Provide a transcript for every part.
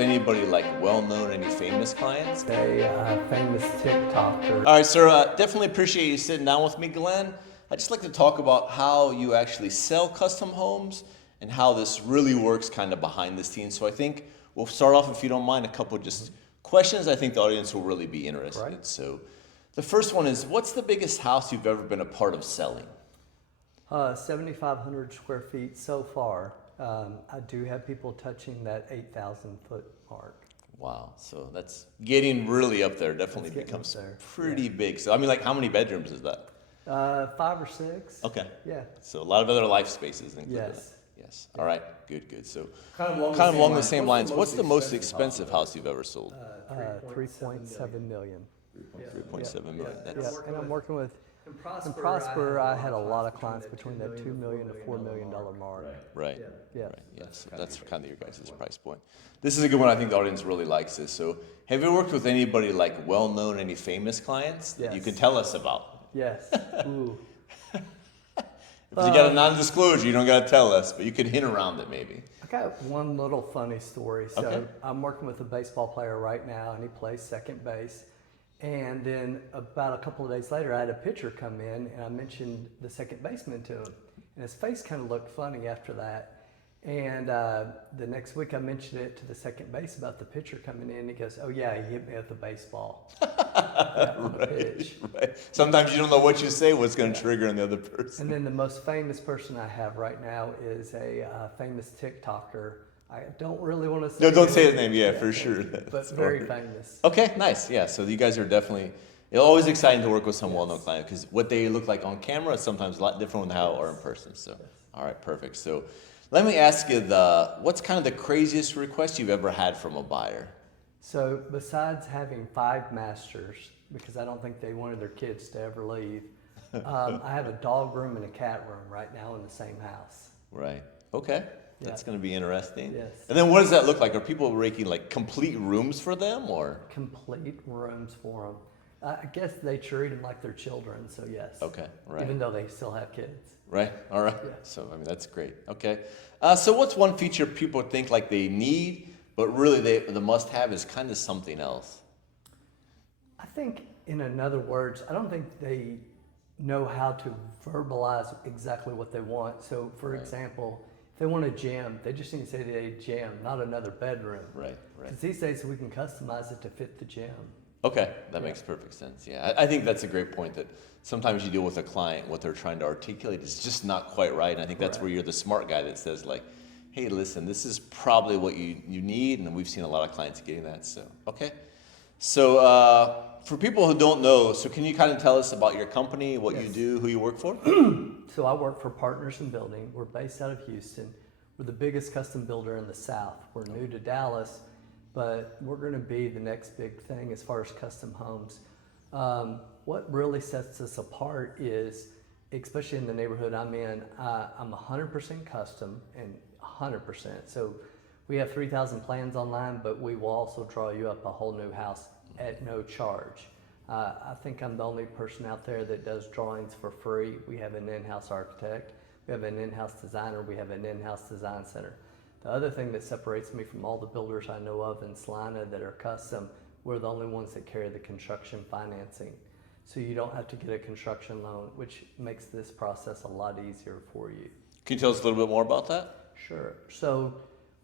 with anybody like well-known, any famous clients? A famous TikToker. All right, sir, definitely appreciate you sitting down with me, Glenn. I'd just like to talk about how you actually sell custom homes and how this really works kind of behind the scenes. So I think we'll start off, if you don't mind, a couple just questions I think the audience will really be interested in. Right. So the first one is, what's the biggest house you've ever been a part of selling? 7,500 square feet so far. I do have people touching that 8,000 foot mark. Wow, so that's getting really up there. Definitely It's getting becomes up there, pretty big. So I mean, like, how many bedrooms is that? 5 or 6. Okay. Yeah. So a lot of other life spaces included. Yes. Yes. All right. Good. So Kind of along the same lines, what's the most expensive house you've ever sold? 3.7 million. 3.7 million. Yeah, That's and I'm working with. In Prosper, I had a lot of clients between that $2 million to $4 million mark. right. Yeah. Right. Yeah. So that's kind of your guys' price point. This is a good one. I think the audience really likes this. So have you worked with anybody like well-known, any famous clients that you Yes. can tell us about? Yes. Ooh. If you got a non-disclosure, you don't got to tell us, but you could hint around it maybe. I got one little funny story. So Okay. I'm working with a baseball player right now, and he plays second base. And then about a couple of days later, I had a pitcher come in, and I mentioned the second baseman to him. And his face kind of looked funny after that. And the next week, I mentioned it to the second base about the pitcher coming in. He goes, "Oh yeah, he hit me with the baseball." On the pitch. Right. Sometimes you don't know what you say, what's going to trigger in the other person. And then the most famous person I have right now is a famous TikToker. I don't really want to say. No, don't say his name. Yeah, for sure. But very famous. Okay, nice. Yeah, so you guys are definitely. It's always exciting to work with some well-known client because what they look like on camera is sometimes a lot different than how they are in person. So, all right, perfect. So, let me ask you what's kind of the craziest request you've ever had from a buyer? So besides having 5 masters, because I don't think they wanted their kids to ever leave, I have a dog room and a cat room right now in the same house. Right. Okay. That's Yeah. going to be interesting. Yes. And then what does that look like? Are people making like complete rooms for them or? Complete rooms for them. I guess they treat them like their children, so yes. Okay, right. Even though they still have kids. Right. All right. Yeah. So I mean that's great. Okay. So what's one feature people think like they need, but really the must-have is kind of something else? I think, in other words, I don't think they know how to verbalize exactly what they want. So, for Right. example, if they want a gym, they just need to say they need a gym, not another bedroom. Right. Right. Because these days we can customize it to fit the gym. Okay, that makes perfect sense. Yeah, I think that's a great point that sometimes you deal with a client, what they're trying to articulate is just not quite right. And I think that's where you're the smart guy that says like, hey, listen, this is probably what you need. And we've seen a lot of clients getting that. So, okay. So for people who don't know, so can you kind of tell us about your company, what you Yes. do, who you work for? So I work for Partners in Building. We're based out of Houston. We're the biggest custom builder in the South. We're new to Dallas, but we're going to be the next big thing as far as custom homes. What really sets us apart is, especially in the neighborhood I'm in, I'm 100% custom and 100%. So we have 3,000 plans online, but we will also draw you up a whole new house at no charge. I think I'm the only person out there that does drawings for free. We have an in-house architect, we have an in-house designer, we have an in-house design center. The other thing that separates me from all the builders I know of in Celina that are custom, we're the only ones that carry the construction financing. So you don't have to get a construction loan, which makes this process a lot easier for you. Can you tell us a little bit more about that? Sure. So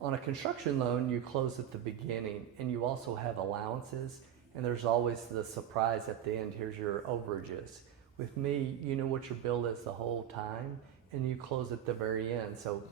on a construction loan, you close at the beginning and you also have allowances, and there's always the surprise at the end. Here's your overages. With me, you know what your bill is the whole time and you close at the very end. So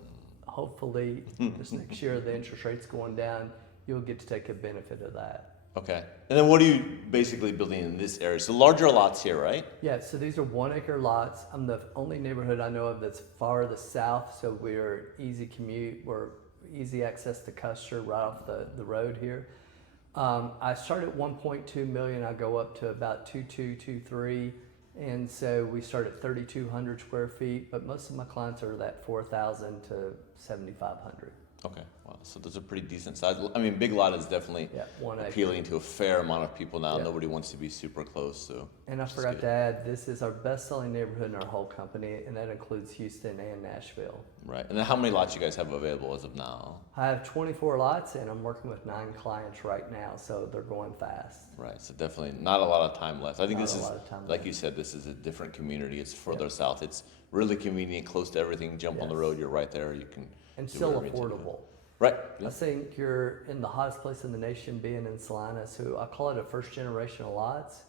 hopefully this next year the interest rate's going down, you'll get to take a benefit of that. Okay. And then what are you basically building in this area? So larger lots here, right? Yeah, so these are 1 acre lots. I'm the only neighborhood I know of that's far the south, so we're easy commute, we're easy access to Custer right off the road here. I start at 1.2 million, I go up to about 2.2, 2.3, and so we start at 3,200 square feet, but most of my clients are that 4,000 to 7,500. Okay, wow. So those are pretty decent size. I mean, big lot is definitely Yeah, 1 acre. appealing to a fair amount of people now. Yeah. Nobody wants to be super close, so. And I which is forgot good. to add, this is our best-selling neighborhood in our whole company, and that includes Houston and Nashville. Right. And then how many lots you guys have available as of now? I have 24 lots, and I'm working with 9 clients right now, so they're going fast. Right. So definitely not a lot of time left. I think Not this a is, lot of time like left. you said, this is a different community. It's further south. It's really convenient, close to everything. Jump on the Yes. road, you're right there. You can And do still whatever you need to do. affordable. Right. I think you're in the hottest place in the nation, being in Celina. So I call it a first generation of lots.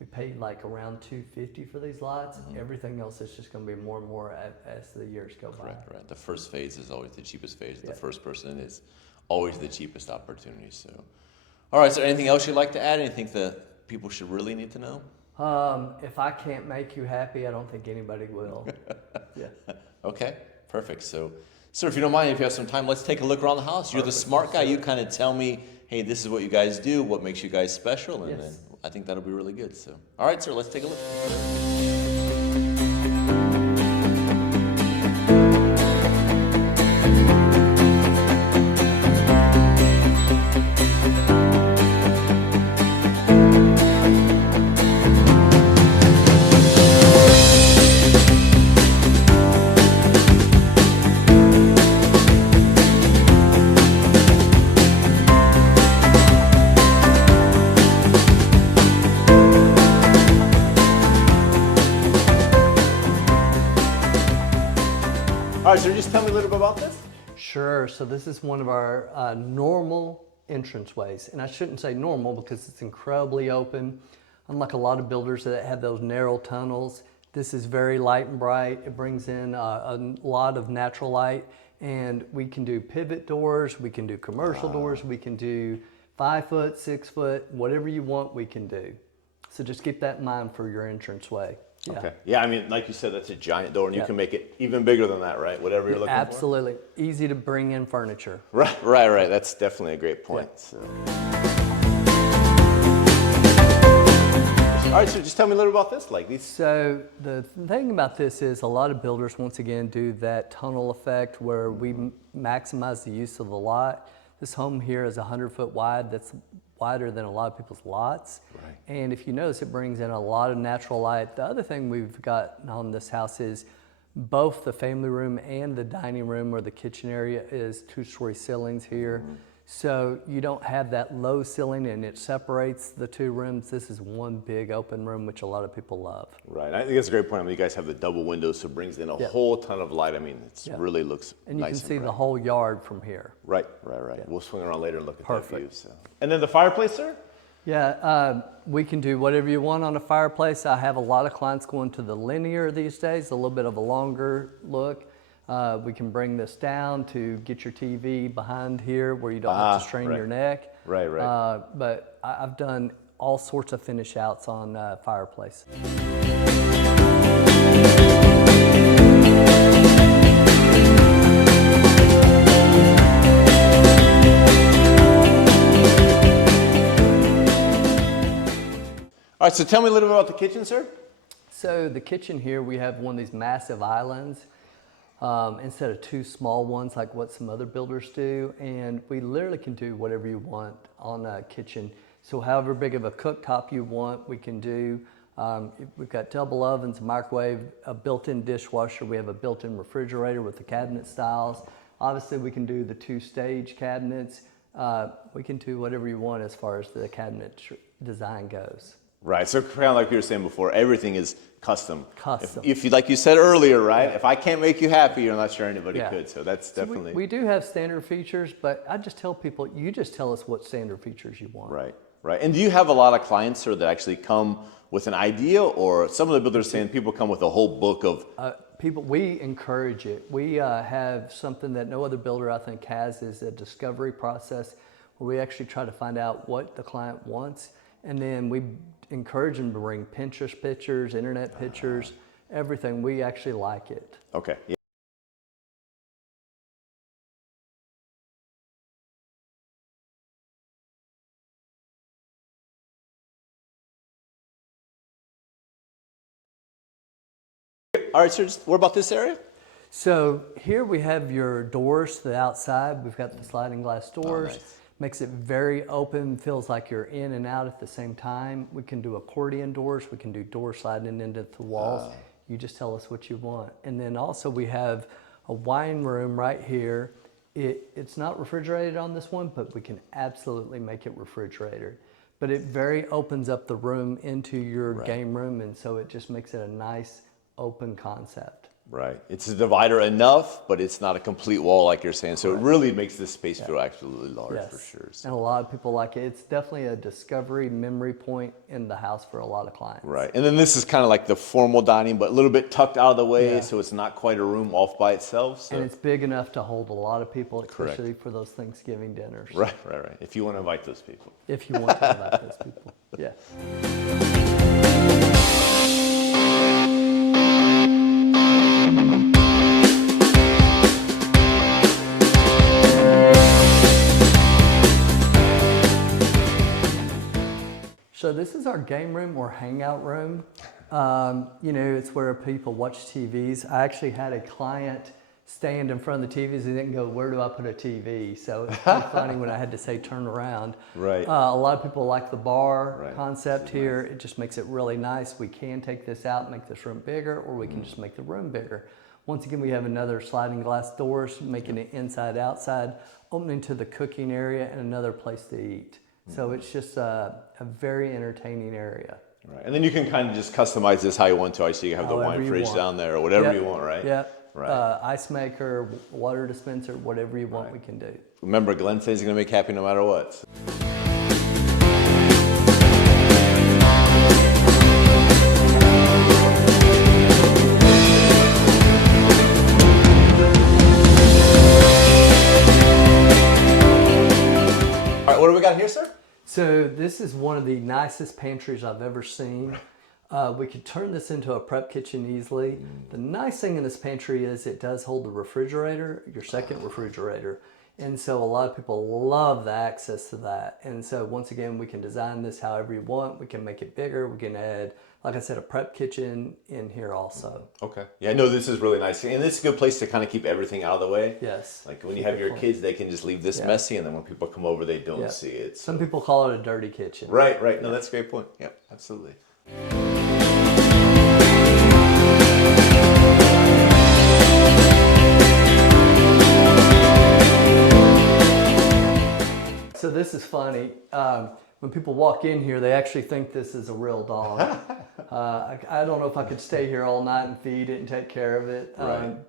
We paid like around $250 for these lots. Everything else is just going to be more and more as the years go by. Correct, right. The first phase is always the cheapest phase. Yeah. The first person is always the cheapest opportunity. So, all right. So, anything else you'd like to add? Anything that people should really need to know? If I can't make you happy, I don't think anybody will. Yeah. Okay, perfect. So, sir, if you don't mind, if you have some time, let's take a look around the house. You're the smart guy. You kind of tell me, hey, this is what you guys do, what makes you guys special, and Yes. then I think that'll be really good. So, all right, sir, let's take a look. All right, sir, just tell me a little bit about this. Sure. So this is one of our normal entranceways, and I shouldn't say normal because it's incredibly open. Unlike a lot of builders that have those narrow tunnels, this is very light and bright. It brings in a lot of natural light, and we can do pivot doors, we can do commercial doors, we can do 5 foot, 6 foot, whatever you want, we can do. So just keep that in mind for your entranceway. Yeah. Okay. Yeah, I mean, like you said, that's a giant door, and you Yeah. can make it even bigger than that, right? Whatever you're looking Absolutely. Easy to bring in furniture. for. Right. That's definitely a great point. So. All right, so just tell me a little about this. Like these. So the thing about this is a lot of builders, once again, do that tunnel effect where we maximize the use of the lot. This home here is 100 foot wide. That's wider than a lot of people's lots. Right. And if you notice, it brings in a lot of natural light. The other thing we've got on this house is both the family room and the dining room or the kitchen area is 2-story ceilings here. So you don't have that low ceiling and it separates the two rooms. This is one big open room, which a lot of people love. Right. I think that's a great point. I mean, you guys have the double windows, so it brings in a Yeah. whole ton of light. I mean, it Yeah. really looks And you nice can see and the bright. whole yard from here. Right. We'll swing around later and look at that view. Perfect. So. And then the fireplace, sir? Yeah, we can do whatever you want on a fireplace. I have a lot of clients going to the linear these days, a little bit of a longer look. We can bring this down to get your TV behind here where you don't have to strain right. your neck. Right. But I've done all sorts of finish outs on fireplace. All right, so tell me a little bit about the kitchen, sir. So the kitchen here, we have one of these massive islands instead of 2 small ones like what some other builders do. And we literally can do whatever you want on a kitchen. So however big of a cooktop you want, we can do. We've got double ovens, a microwave, a built-in dishwasher. We have a built-in refrigerator with the cabinet styles. Obviously, we can do the 2-stage cabinets. We can do whatever you want as far as the cabinet design goes. Right, so kind of like you were saying before, everything is custom. Custom. If you, like you said earlier, right? If I can't make you happy, I'm not sure anybody Yeah. could. So that's So definitely we do have standard features, but I just tell people, you just tell us what standard features you want. right. And do you have a lot of clients, sir, that actually come with an idea, or some of the builders saying people come with a whole book of? People, we encourage it. We have something that no other builder I think has is a discovery process where we actually try to find out what the client wants, and then we encourage them to bring Pinterest pictures, internet pictures, everything. We actually like it. Okay. Yeah. All right, sir. What about this area? So here we have your doors to the outside. We've got the sliding glass doors. Nice. Makes it very open, feels like you're in and out at the same time. We can do accordion doors. We can do doors sliding into the walls. You just tell us what you want. And then also we have a wine room right here. It's not refrigerated on this one, but we can absolutely make it refrigerated. But it very opens up the room into your game room, and so it just makes it a nice open concept. Right. It's a divider enough, but it's not a complete wall like you're saying. So it really makes this space feel absolutely large for sure. So. And a lot of people like it. It's definitely a discovery memory point in the house for a lot of clients. Right. And then this is kind of like the formal dining, but a little bit tucked out of the way, so it's not quite a room off by itself. So. And it's big enough to hold a lot of people, especially for those Thanksgiving dinners. Right. If you want to invite those people. If you want to invite those people. Yeah. So this is our game room or hangout room. You know, it's where people watch TVs. I actually had a client stand in front of the TVs and didn't go, where do I put a TV? So it's pretty funny when I had to say turn around. Right. A lot of people like the bar concept here. It just makes it really nice. We can take this out, make this room bigger, or we can just make the room bigger. Once again, we have another sliding glass doors, making it inside, outside, opening to the cooking area and another place to eat. So it's just a very entertaining area. Right. And then you can kind of just customize this how you want to. I see you have the wine fridge down there or whatever you want, right? Yeah. Right. Ice maker, water dispenser, whatever you want, we can do. Remember, Glenn says he's going to make happy no matter what. All right, what do we got here, sir? So this is one of the nicest pantries I've ever seen. We could turn this into a prep kitchen easily. The nice thing in this pantry is it does hold the refrigerator, your second refrigerator. And so a lot of people love the access to that. And so once again, we can design this however you want. We can make it bigger. We can add, like I said, a prep kitchen in here also. Okay. Yeah, no, this is really nice. And this is a good place to kind of keep everything out of the way. Yes. Like when you have your kids, they can just leave this messy, and then when people come over, they don't see it. So. Some people call it a dirty kitchen. Right. No, that's a great point. Yep, absolutely. So this is funny. When people walk in here, they actually think this is a real dog. I don't know if I could stay here all night and feed it and take care of it.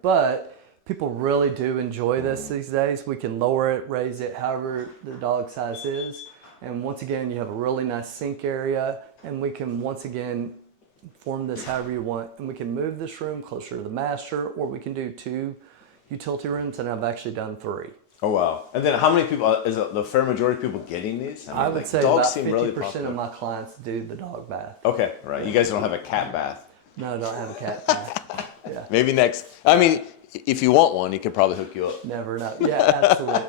But people really do enjoy this these days. We can lower it, raise it, however the dog size is. And once again, you have a really nice sink area, and we can once again form this however you want. And we can move this room closer to the master, or we can do 2 utility rooms, and I've actually done 3. Oh, wow. And then how many people, is it the fair majority of people getting these? I would say about 50% of my clients do the dog bath. Okay, right. You guys don't have a cat bath. No, I don't have a cat bath. Yeah. Maybe next. I mean, if you want one, he could probably hook you up. Never know. Yeah, absolutely.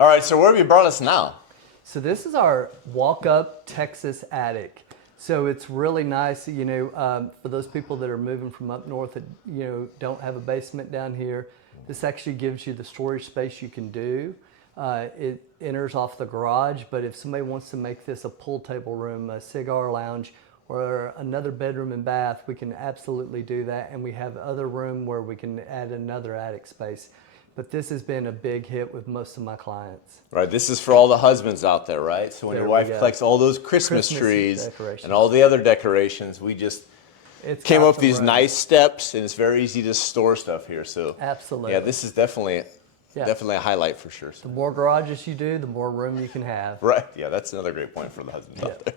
All right, so where have you brought us now? So this is our walk-up Texas attic. So it's really nice, you know, for those people that are moving from up north that, you know, don't have a basement down here. This actually gives you the storage space you can do. It enters off the garage, but if somebody wants to make this a pool table room, a cigar lounge, or another bedroom and bath, we can absolutely do that. And we have other room where we can add another attic space. But this has been a big hit with most of my clients. Right, this is for all the husbands out there, right? So when your wife collects all those Christmas trees and all the other decorations, we just came up with these nice steps, and it's very easy to store stuff here. So absolutely, yeah, this is definitely a highlight for sure. The more garages you do, the more room you can have. Right, yeah, that's another great point for the husbands out there.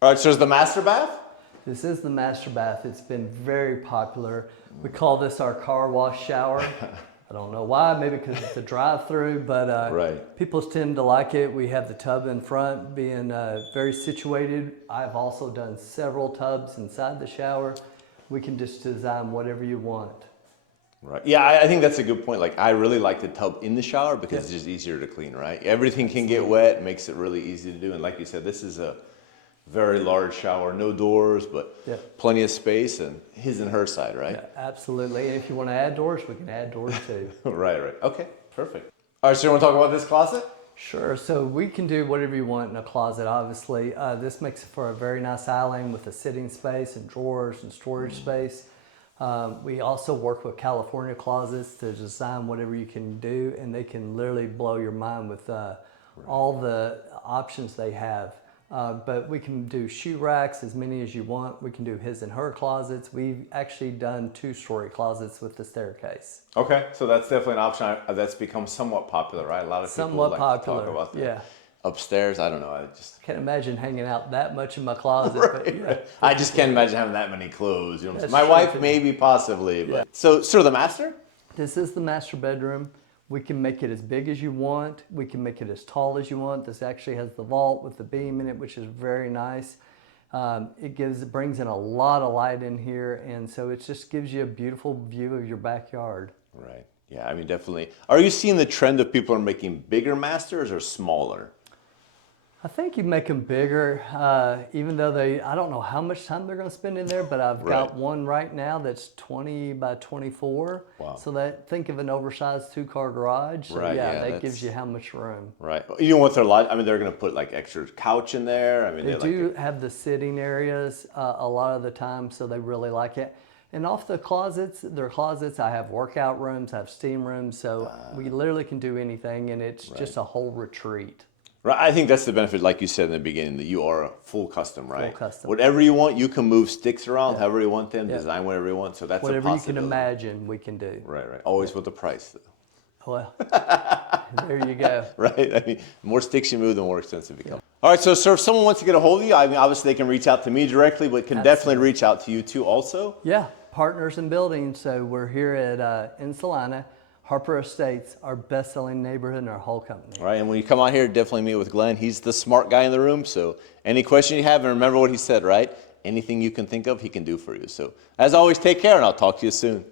All right, so there's the master bath? This is the master bath. It's been very popular. We call this our car wash shower. I don't know why, maybe because it's a drive-through, but people tend to like it. We have the tub in front being very situated. I've also done several tubs inside the shower. We can just design whatever you want. Right. Yeah, I think that's a good point. Like, I really like the tub in the shower because it's just easier to clean, right? Everything can get wet, makes it really easy to do. And like you said, this is a very large shower, no doors, but Yeah. plenty of space, and his and her side, right? Yeah, absolutely. And if you want to add doors, we can add doors too. Right. Okay, perfect. All right, so you want to talk about this closet? Sure. So we can do whatever you want in a closet, obviously. This makes for a very nice island with a sitting space and drawers and storage space. We also work with California closets to design whatever you can do, and they can literally blow your mind with all the options they have. But we can do shoe racks, as many as you want. We can do his and her closets. We've actually done 2-story closets with the staircase. Okay, so that's definitely an option that's become somewhat popular, right? A lot of people Somewhat like popular, to talk about that. yeah. Upstairs, I don't know. I just Can't imagine hanging out that much in my closet. But yeah. I just can't imagine having that many clothes. You know, That's my true, wife too. maybe, possibly, but Yeah. so the master. This is the master bedroom. We can make it as big as you want. We can make it as tall as you want. This actually has the vault with the beam in it, which is very nice. It brings in a lot of light in here, and so it just gives you a beautiful view of your backyard. Right. Yeah, I mean, definitely. Are you seeing the trend of people are making bigger masters or smaller? I think you make them bigger, even though I don't know how much time they're going to spend in there, but I've got Right. one right now that's 20 by 24. Wow. So think of an oversized 2-car garage. So Right, yeah, that that's- gives you how much room. Right. You know what they're like? I mean, they're going to put like extra couch in there. I mean, They like do have the sitting areas a lot of the time, so they really like it. And off the closets, their closets, I have workout rooms, I have steam rooms, so we literally can do anything, and it's just a whole retreat. Right, I think that's the benefit, like you said in the beginning, that you are full custom, right? Full custom. Whatever you want, you can move sticks around however you want them, Yeah. design whatever you want. So that's Whatever a you can possibility. imagine, we can do. Right. Always with the price, though. Well, there you go. Right? I mean, the more sticks you move, the more expensive it becomes. All right, so sir, if someone wants to get a hold of you, I mean, obviously they can reach out to me directly, but can definitely reach out to you too also. Yeah, Partners in Building. So we're here at in Celina, Harper Estates, our best-selling neighborhood in our whole company. Right, and when you come out here, definitely meet with Glenn. He's the smart guy in the room, so any question you have, and remember what he said, right? Anything you can think of, he can do for you. So as always, take care, and I'll talk to you soon.